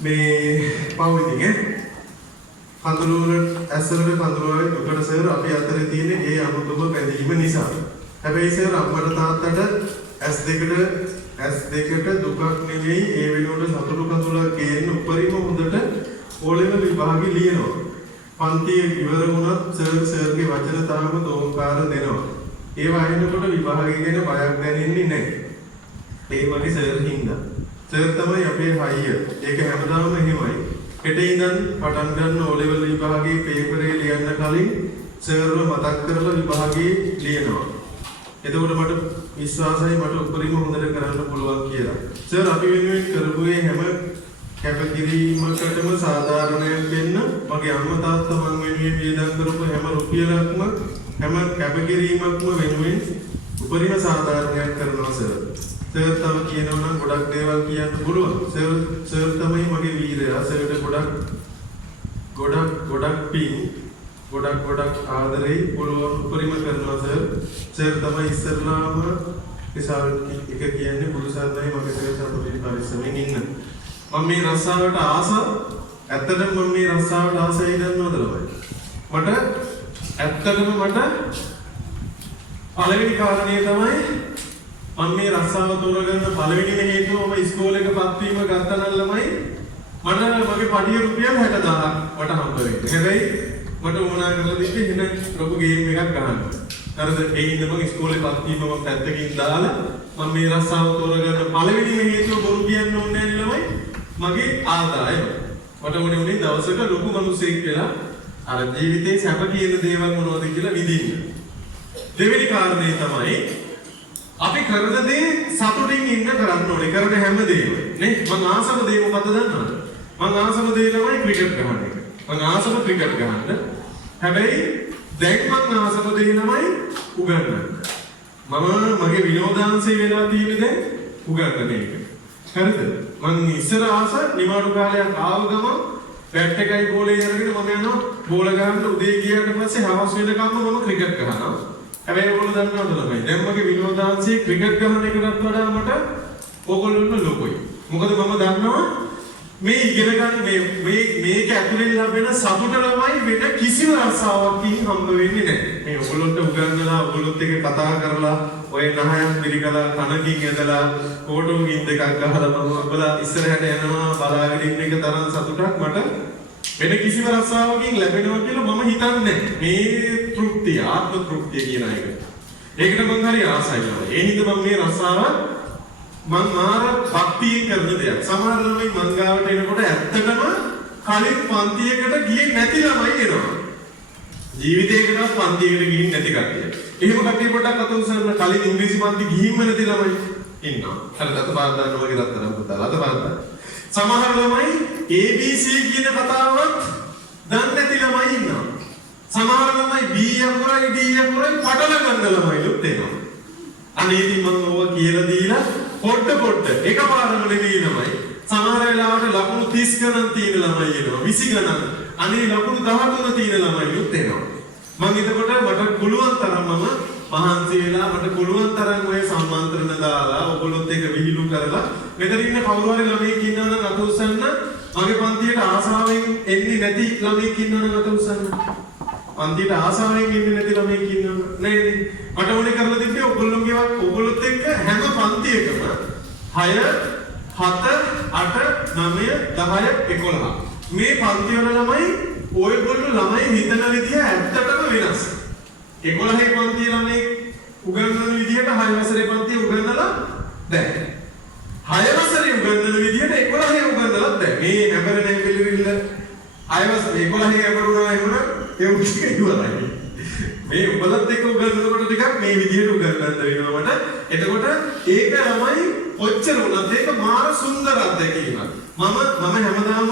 මේ පවුලිගේ කඳුළුවල ඇස්වලට කඳුළුවල දුකට සර් අපි අතරේ තියෙන ඒ අමුතුම බැඳීම නිසා. හැබැයි සර් අප්පට තාත්තට S2ට දුකක් නෙවෙයි ඒ වෙනුවට සතුටු කඳුලක් ගේන්න උපරිම හොඳට ඕලෙවල් විභාගෙ ලියනවා. පන්තිය ඉවර වුණත් සර්ගේ වචන තාම දෝංකාර දෙනවා. ඒ වහිනකොට විභාගෙ ගැන බයක් දැනෙන්නේ නැහැ. ඒ වගේ සර් හින්දා. සර් තමයි අපේ හයිය. ඒක හැමදාම එහෙමයි. හෙට ඉඳන් පටන් ගන්න ඕලෙවල් විභාගේ පේපරේ ලියන්න කලින් සර්ව මතක් කරලා විභාගේ ලියනවා. එතකොට මට විශ්වාසයි මට උපරිම හොඳට කරන්න පුළුවන් කියලා. සර් අපි වෙනුවෙන් කරපු හැම කැපකිරීමකටම සාධාරණයක් දෙන්න මගේ අම්මා තාත්තා මං වෙනුවෙන් වියදම් කරපු හැම රුපියලක්ම හැම කැපකිරීමක්ම වෙනුවෙන් උපරිම සාධාරණයක් කරනවා සර්. සර් තව කියනවා නම් ගොඩක් දේවල් කියන්න පුළුවන්. සර් තමයි මගේ වීරයා. සර්ට ගොඩක් පිං ගොඩක් ආදරේ පුළුවන් උපරිම කරනවා සර්. සර් තමයි ඉස්සරලාම විසාල් එක කියන්නේ පුරුසාරණයි මගේ සර් සතුටින් පරිස්සමෙන් ඉන්න. මම මේ රස්සාවට ආස ඇත්තටම මම මේ රස්සාවට ආසයි දන්නවද ළමයි? මට පළවෙනි කාරණේ තමයි මම මේ රස්සාව තෝරගන්න පළවෙනිම හේතුව මම ඉස්කෝලේක පත්වීම ගත්තා නම් ළමයි මට මගේ පඩිය රුපියල් 60000ක් මට හම්බ වෙන්නේ. හැබැයි මට ඕනා කරලා දෙන්නේ වෙන ලොකු ගේම් එකක් ගන්න. හරිද? ඒ ඉන්න මම ඉස්කෝලේ පත්වීම මම පැත්තකින් දාලා මම මේ රස්සාව තෝරගන්න පළවෙනිම හේතුව බොරු කියන්න ඕනේ නැහැ ළමයි. මගේ ආදායම. මට උනේ දවසක ලොකු මිනිසෙක් වෙලා අර ජීවිතේ සැප කියන දේවල් මොනවද කියලා විඳින්න. දෙවෙනි කාරණේ තමයි අපි කරන දේ සතුටින් ඉන්න කරන්න ඕනේ. කරන හැම දෙයක්ම නේ මම ආසම දේ මොකද්ද දන්නවද? මම ආසම දේ තමයි ක්‍රිකට් ගහන එක. මම ආසම ක්‍රිකට් ගහන්න. හැබැයි දැන් මම ආසම දේ තමයි උගන්වන්න. මගේ විනෝදාංශය වෙලා තියෙන්නේ දැන් උගන්වන එක. හරිද? මම ඉස්සර ආස නිමාඩු කාලයක් ආව ගමන් බැට් එකයි බෝලේ අරගෙන මම යනවා බෝල ගහන්න උදේ ගියාට පස්සේ හවස් වෙනකම්ම මම ක්‍රිකට් ගහනවා. හැබැයි ඕගොල්ලෝ දන්නවද ළමයි? දැන් මගේ විනෝදාංශයේ ක්‍රිකට් ගහන එකටත් වඩා මට ඕගොල්ලොන්ට ලොකුයි. මොකද මම දන්නවා මේ ඉගෙන ගන්න මේක ඇතුලෙන් ලැබෙන සතුට ළමයි වෙන කිසිම රසාවකින් හම්බ වෙන්නේ නැහැ. මේ ඕගොල්ලොන්ට උගන්වලා ඕගොල්ලොත් එක්ක කතා කරලා ඔය නහයක් පිළිකලා කනකින් ඇදලා ෆෝටෝකින් දෙකක් ගහලා මම ඔබලා ඉස්සරහට යනවා බලාගෙන ඉන්න එක තරම් සතුටක් මට වෙන කිසිම රසාවකින් ලැබෙනවා කියලා මම හිතන්නේ මේ තෘප්තිය ආත්ම තෘප්තිය කියන එක. ඒකට මම හරි ආසයි නෝ. ඒ හින්දා මම මේ රසාව මම මාර භක්තියෙන් කරන දෙයක්. සමහර ළමයි මං ගාවට එනකොට ඇත්තටම කලින් පන්තියකට ගියේ නැති ළමයි එනවා. ජීවිතේකටවත් පන්තියකට ගිහින් නැති කට්ටිය. එහෙම කට්ටිය පොඩ්ඩක් අත උස්සන්න කලින් ඉංග්‍රීසි පන්ති ගිහින්ම නැති ළමයි ඉන්නවා. හරි අත පාර දාන්න වගේ රත්තරන් පුතාලා අත පාර දාන්න. සමහර ළමයි ABC කියන කතාවත් දන්නේ නැති ළමයි ඉන්නවා. සමහර ළමයි B අකුරයි D අකුරයි පටල ගන්න ළමයිලුත් එනවා. අනේ ඉතින් මම ඕවා කියලා දීලා පොඩ්ඩ එකපාරම නෙවෙයි ළමයි. සමහර වෙලාවට ලකුණු 30 ගණන් තියෙන ළමයි එනවා. 20 ගණන්. අනේ ලකුණු 13 තියෙන ළමයිලුත් එනවා. මම එතකොට මට පුළුවන් තරම් මහන්සි වෙලා මට පුළුවන් තරම් ඔය සම්මන්ත්‍රණ දාලා ඔයගොල්ලොත් එක්ක විහිළු කරලා මෙතන ඉන්න කවුරු හරි ළමයෙක් ඉන්නවා නම් අත උස්සන්න. මගේ පන්තියට ආසාවෙන් එන්නේ නැති ළමයෙක් ඉන්නවා නම් අත උස්සන්න. පන්තියට ආසාවෙන් එන්නේ නැති ළමයෙක් ඉන්නවා නේද? මට ඕනේ කරලා දෙන්නේ ඔයගොල්ලොත් එක්ක හැම පන්තියකම 6 7 8 9 10 11 මේ පන්ති වල ළමයි ඔයගොල්ලෝ ළමයි හිතන විදිය ඇත්තටම වෙනස්. 11 පන්ති ළමයි උගන්වන විදියට 6 වසරේ පන්ති උගන්වලා දැන් 6 වසරේ උගන්වන විදියට 11 උගන්වලා දැන් මේ හැබරනේ පිළිවිල්ල 6 වසරේ 11 හැබරුණා එහෙම ඒ උස්කේ ඉවරයි. මේ උඹලත් එක්ක උගන්වනකොට ටිකක් මේ විදියට උගන්වන්න වෙනවා මට. එතකොට ඒක ළමයි ඔච්චර උනත් ඒක මාර සුන්දර අත්දැකීමක්. මම හැමදාම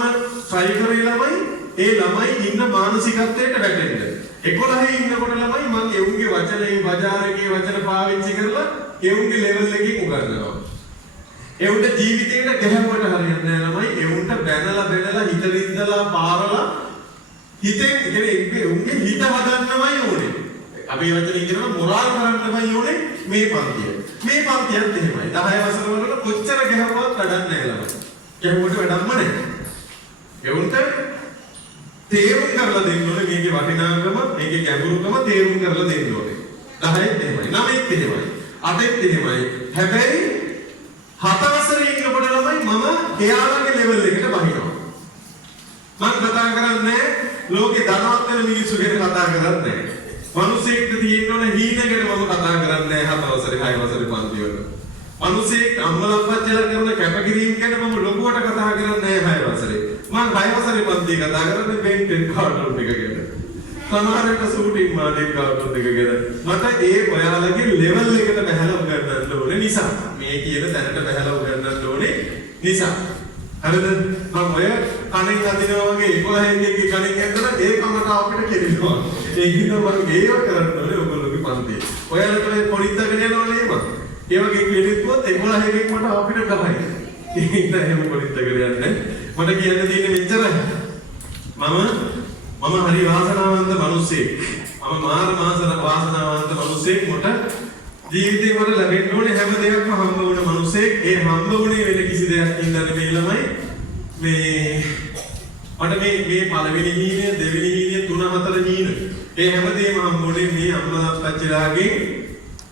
try කරේ ළමයි ඒ ළමයි ඉන්න මානසිකත්වයට වැටෙන්න. 11 ඉන්නකොට ළමයි මම එවුන්ගේ වචනේ බજારගේ වචන පාවිච්චි කරලා එවුන්ගේ level එකකින් උගන්වනවා. එවුන්ට ජීවිතේට ගැහුවට හරියන්නේ නැහැ ළමයි. එවුන්ට බැනලා හිත විඳලා පාරලා හිතෙන් කියන්නේ උන්ගේ හිත හදන්නමයි ඕනේ. අපි වචනේ කියනවා මොරාල් කරන්නමයි ඕනේ මේ පන්තිය. මේ පන්තියත් එහෙමයි. 10 වසර වල කොච්චර ගැහුවත් වැඩක් නැහැ ළමයි. ගැහුවට වැඩක්ම නැහැ. තේරුම් කරලා දෙන්න ඕනේ මේකේ වටිනාකම, මේකේ ගැඹුරුකම තේරුම් කරලා දෙන්න ඕනේ. 10ත් එහෙමයි, 9ත් එහෙමයි, 8ත් එහෙමයි. හැබැයි 7 වසරේ ඉන්නකොට ළමයි මම එයාලගේ ලෙවල් එකට බහිනවා. මම කතා කරන්නේ ලෝකේ ධනවත් වෙන මිනිස්සු ගැන කතා කරන්නේ. මිනිස්සෙක්ට තියෙන්න ඕන හීන ගැන මම කතා කරන්නේ 7 වසරේ 6 වසරේ පන්ති වල. මිනිස්සෙක් අම්මලා අප්පච්චිලා කරන කැපකිරීම ගැන මම ලොකුවට කතා කරන්නේ 6 වසරේ. මම 6 වසරේ පන්ති කතා කරන්නේ බෙන්ටෙන් කාටුන් එක ගැන. සමහරවිට ෂූටින් මාඩින් කාටුන් එක ගැන. මට ඒ ඔයාලගේ ලෙවල් එකට බහැලා උගන්නන්න ඕනේ නිසා. මේ කියන තැනට බහැලා උගන්නන්න ඕනේ නිසා. හරිද? මම ඔය කණෙන් අදිනවා වගේ 11 එකේ කණෙන් ඇද්දලා ඒකමට අපිට කෙරෙනවා. ඒ හින්දා මම ඒව කරන්න ඕනේ ඔයගොල්ලෝගේ පන්තියේ. ඔයාලට ඔය පොඩිත්තගෙන යනවනේ මම. ඒ වගේ කෙරෙද්දුවත් 11 එකෙන් මට අපිට ගහයි. ඒ හින්දා එහෙම පොඩිත්තගෙන යන්නේ. මට කියන්න තියෙන්නේ මෙච්චරයි. මම හරි වාසනාවන්ත මිනිසෙක්. මම වාසනාවන්ත මිනිසෙක්. මට ජීවිතේ මට ලැබෙන්න ඕනේ හැම දෙයක්ම හම්බ වුණ මිනිසෙක්. ඒ හම්බ වුණේ වෙන කිසි දෙයක් ඉඳන් නෙමෙයි ළමයි. මට මේ පළවෙනි හීනය, දෙවෙනි හීනය, 3 4 හීන. ඒ හැමදේම හම්බුනේ මේ අම්මලා අප්පච්චිලාගෙන්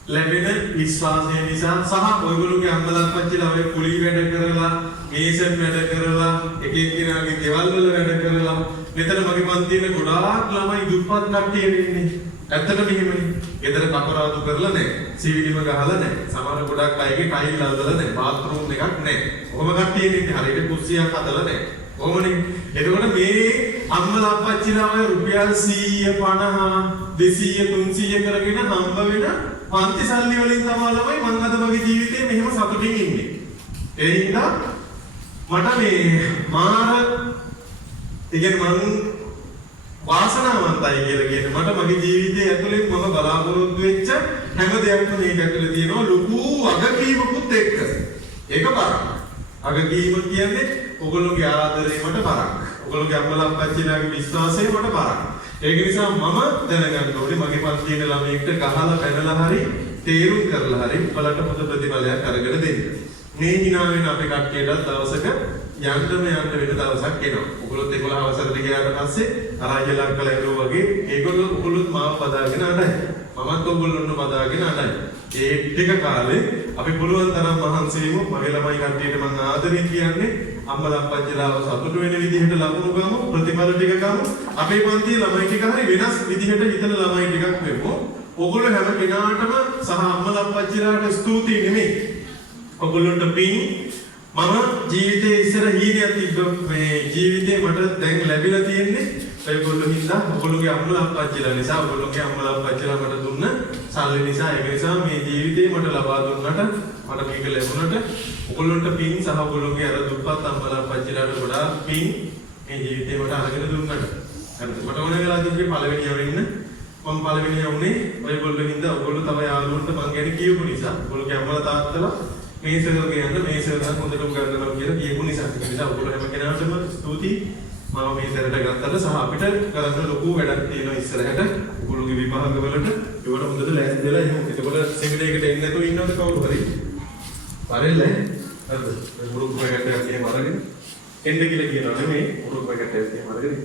ලැබෙන විශ්වාසය නිසා සහ ඔයගොල්ලෝගේ අම්මලා අප්පච්චිලා ඔය කුලී වැඩ කරලා, මේසන් වැඩ කරලා, එක එක්කෙනාගේ ගෙවල් වල වැඩ කරලා මෙතන මගේ පන්තියේ ගොඩාක් ළමයි දුප්පත් කට්ටිය ඉන්නේ. ඇත්තටම මෙහෙමනේ. ගෙදර කපරාදු කරලා නැහැ. සීවිලිම ගහලා නැහැ. සමහර ගොඩක් අයගේ ටයිල් අල්ලලා නැහැ. බාත්රූම් එකක් නැහැ. ඔහොම කට්ටිය ඉන්නේ. හරියට කුස්සියක් හදලා නැහැ. කොහොමනේ? එතකොට මේ අම්මලා අප්පච්චිලා ඔය රුපියල් 100 50 200 300 කරගෙන හම්බ වෙන පන්ති සල්ලි වලින් තමයි ළමයි මං අද මගේ ජීවිතේ මෙහෙම සතුටින් ඉන්නේ. ඒ හින්දා මට මේ මාර මං වාසනාවන්තයි කියලා කියන්නේ මට මගේ ජීවිතයේ ඇතුලේ මම බලාපොරොත්තු වෙච්ච හැම දෙයක්ම මේක ඇතුලේ තියෙනවා ලොකු වගකීමකුත් එක්ක. ඒක බරක්. වගකීම කියන්නේ ඔයගොල්ලෝගේ ආදරේ මට බරක්. ඔයගොල්ලෝගේ අම්මලා අප්පච්චිලාගේ විශ්වාසය මට බරක්. ඒක නිසා මම දැනගන්න ඕනේ මගේ පන්තියේ ළමයෙක්ට ගහලා පැනලා හරි තේරුම් කරලා හරි උඹලට පොත ප්‍රතිඵලයක් අරගෙන දෙන්න. මේ hina වෙන අපේ කට්ටියට දවසක යන්න වෙන දවසක් එනවා. ඔයගොල්ලොත් 11 වසරට ගියාට පස්සේ අරාජලක් කළේරෝ වගේ ඔයගොල්ලොත් මාව පදාගෙන අඬයි. මමත් ඔයගොල්ලොන්ව පදාගෙන අඬයි. ඒ ටික කාලේ අපි පුළුවන් තරම් මහන්සි වෙමු. මගේ ළමයි කට්ටියට මම ආදරේ කියන්නේ අම්මලා අප්පච්චිලාව සතුටු වෙන විදිහට ලකුණු ගමු, ප්‍රතිඵල ටික ගමු. අපේ පන්තියේ ළමයි ටික හරි වෙනස් විදිහට හිතන ළමයි ටිකක් වෙමු. ඔයගොල්ලෝ හැම කෙනාටම සහ අම්මලා අප්පච්චිලාට ස්තුතියි නෙමෙයි. ඔයගොල්ලන්ට පින් මම ජීවිතේ ඉස්සර හීනයක් තිබ්බ මේ ජීවිතේ මට දැන් ලැබිලා තියෙන්නේ ඔයගොල්ලෝ හින්දා ඔයගොල්ලෝගේ අම්මලා අප්පච්චිලා නිසා ඔයගොල්ලෝගේ අම්මලා අප්පච්චිලා මට දුන්න සල්ලි නිසා ඒක නිසා මේ ජීවිතේ මට ලබා දුන්නට මට මේක ලැබුණට ඔයගොල්ලන්ට පින් සහ ඔයගොල්ලෝගේ අර දුප්පත් අම්මලා අප්පච්චිලාට ගොඩාක් පින් මේ ජීවිතේ මට අරගෙන දුන්නට හරිද මට ඕන වෙලා තිබ්බේ පළවෙනියව වෙන්න මම පළවෙනියව උනේ ඔයගොල්ලෝ හින්දා ඔයගොල්ලෝ තව යාළුවන්ට මං ගැන කියපු නිසා ඔයගොල්ලෝගේ අම්මලා තාත්තලා මේසෙල් ගියන්න මේසෙල් ගන්න හොඳට උගන්වනවා කියලා කියපු නිසා ඒක නිසා ඔයගොල්ලෝ හැම කෙනාටම ස්තුතියි මම මේ සැරට ගත්තට සහ අපිට කරන්න ලොකු වැඩක් තියෙනවා ඉස්සරහට ඔයගොල්ලෝගේ විභාග වලට ඒවට හොඳට ලෑස්ති වෙලා එහෙම එතකොට සෙමිනේරයකට එන්නේ නැතුව ඉන්නවද කවුරු හරි පරෙල්ල හරිද මුරුක් පැකට් එකක් එහෙම අරගෙන එන්න කියලා කියනවා නෙමෙයි මුරුක් පැකට් එකක් එහෙම අරගෙන